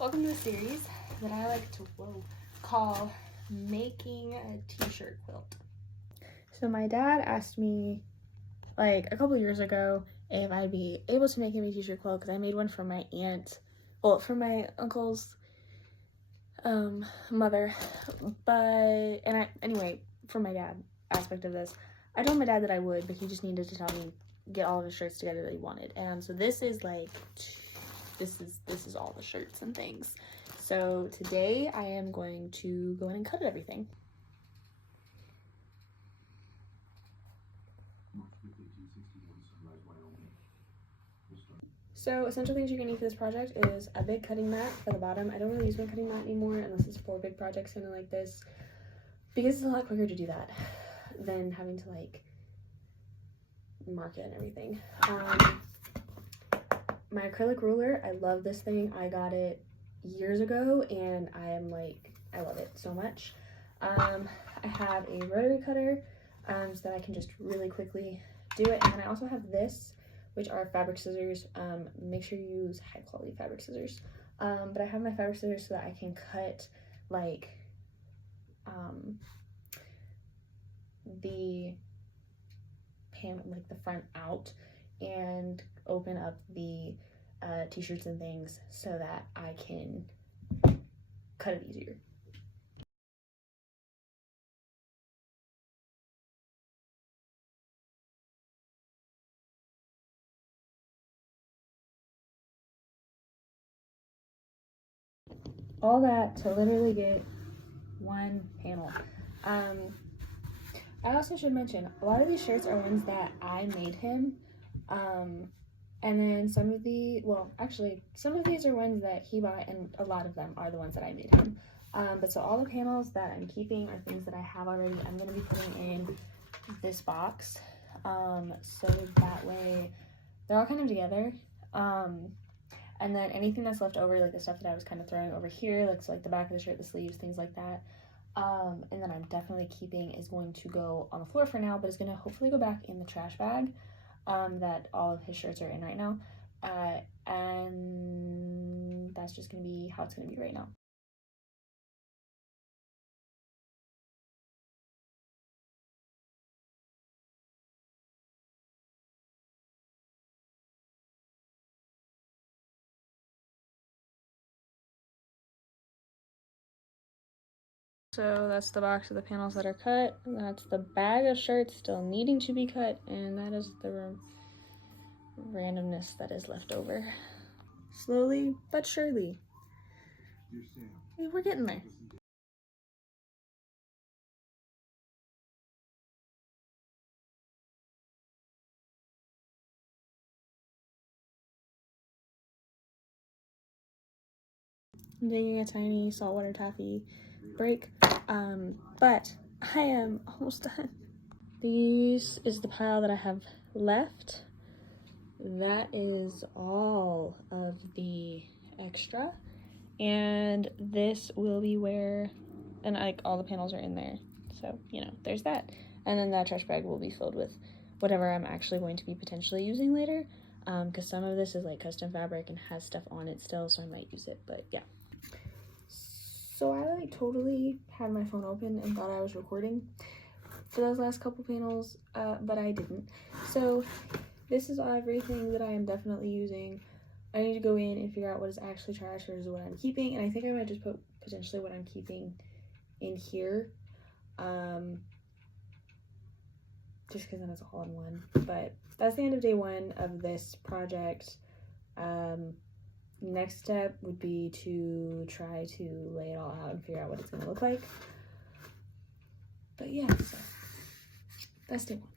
Welcome to the series that I like to call Making a T-Shirt Quilt. So my dad asked me like a couple years ago if I'd be able to make him a T-shirt quilt because I made one for my aunt, well, for my uncle's mother, anyway, for my dad aspect of this, I told my dad that I would, but he just needed to tell me, get all of his shirts together that he wanted. And so this is like, this is all the shirts and things. So today I am going to go in and cut everything. So essential things you're gonna need for this project is a big cutting mat for the bottom. I don't really use my cutting mat anymore unless it's for big projects kind of like this, because it's a lot quicker to do that than having to like mark it and everything. My acrylic ruler, I love this thing. I got it years ago and I love it so much. I have a rotary cutter so that I can just really quickly do it. And then I also have this, which are fabric scissors. Make sure you use high quality fabric scissors. But I have my fabric scissors so that I can cut like the panel, like the front out, and open up the t-shirts and things so that I can cut it easier. All that to literally get one panel. I also should mention, a lot of these shirts are ones that I made him. And then some of these are ones that he bought, and a lot of them are the ones that I made him. But so all the panels that I'm keeping are things that I have already. I'm going to be putting in this box, so that way they're all kind of together. And then anything that's left over, like the stuff that I was kind of throwing over here, like, so like the back of the shirt, the sleeves, things like that. And then I'm definitely keeping is going to go on the floor for now, but it's going to hopefully go back in the trash bag that all of his shirts are in right now. And that's just going to be how it's going to be right now. So that's the box of the panels that are cut. That's the bag of shirts still needing to be cut, and that is the randomness that is left over. Slowly but surely, we're getting there. I'm taking a tiny saltwater taffy break, but I am almost done. This is the pile that I have left. That is all of the extra, and this will be where, and like all the panels are in there, so you know, there's that. And then that trash bag will be filled with whatever I'm actually going to be potentially using later, because some of this is like custom fabric and has stuff on it still, so I might use it. But yeah, so I like totally had my phone open and thought I was recording for those last couple panels, but I didn't. So this is everything that I am definitely using. I need to go in and figure out what is actually trash versus what I'm keeping, and I think I might just put potentially what I'm keeping in here, just because then it's all in one. But that's the end of day one of this project. Next step would be to try to lay it all out and figure out what it's going to look like. But yeah, so that's day one.